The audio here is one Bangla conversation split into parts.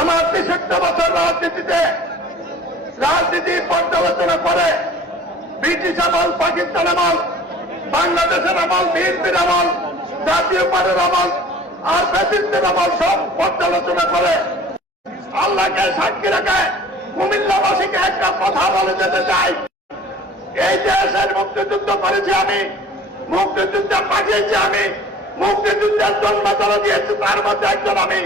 আমার তেষট্টি বছর রাজনীতিতে রাজনীতি পর্যালোচনা করে ব্রিটিশ আমল, পাকিস্তান আমল, বাংলাদেশের আমল, বিএনপির আমল, জাতীয় পার্টির আমল, আর ফ্যাসিস্টের আমল সব পর্যালোচনা করে। আল্লাহকে সাক্ষী রেখে কুমিল্লাবাসীকে একটা কথা বলে যেতে চাই। এই দেশের মুক্তিযুদ্ধ করেছি আমি, মুক্তিযুদ্ধে পাঠিয়েছি আমি, মুক্তিযুদ্ধের জন্ম দিয়েছি, তার মধ্যে একজন আমি।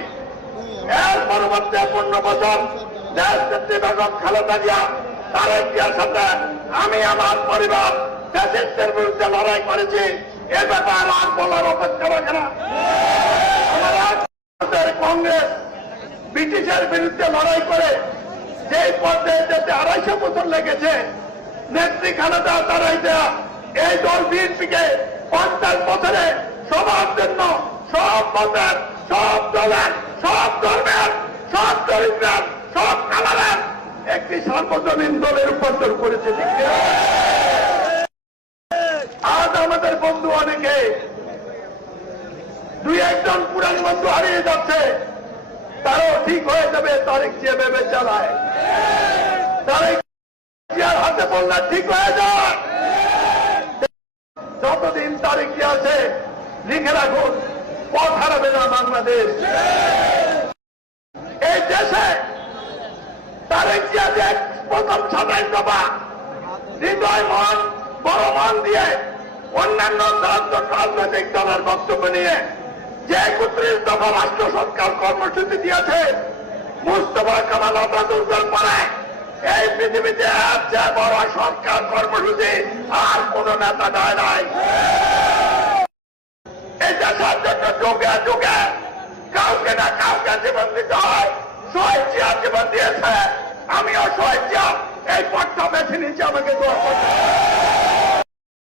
আমি আমার পরিবার দেশের বিরুদ্ধে লড়াই করেছি। এ ব্যাপারে আর বলার অপেক্ষা রাখে কংগ্রেস ব্রিটিশের বিরুদ্ধে লড়াই করে যে পর্যায়ে যেতে আড়াইশো বছর লেগেছে, নেত্রী খালেদা তারাই দেয়া এই দল বিএনপিকে পঞ্চাশ বছরে সবার জন্য সব মতের সব দলের সব ধর্মের সব চরিত্রের সব কালারের একটি সার্বজনীন দলে রূপান্তর করেছে আজ আমাদের বন্ধু অনেকে, দুই একজন পুরান বন্ধু হারিয়ে যাচ্ছে, তারাও ঠিক হয়ে যাবে তারিখ যে ভেবে চালায়। জিয়ার হাতে বললে ঠিক হয়ে যায়। যতদিন তারিখ যে আছে, লিখে রাখুন, পথ হারাবে না বাংলাদেশ। দেশে তারিখ জিয়া প্রথম সাতাইশ দফা হৃদয় মন, বড় মন দিয়ে অন্যান্য রাজনৈতিক দলের বক্তব্য নিয়ে যে একত্রিশ দফা রাষ্ট্র সরকার কর্মসূচি দিয়েছে, মুস্তফা কামাল আজাদুর পরে এই পৃথিবীতে আর যে বড় সরকার কর্মসূচি আর কোন নেতা দেয় নাই। এই দেশের জন্য যুগে যুগে কাউকে না কাউকে জীবন দিতে হয়। জীবন দিয়েছে। আমি অসহায় এই পট্টা বেছে নিয়েছি আমাকে দোয়া করতে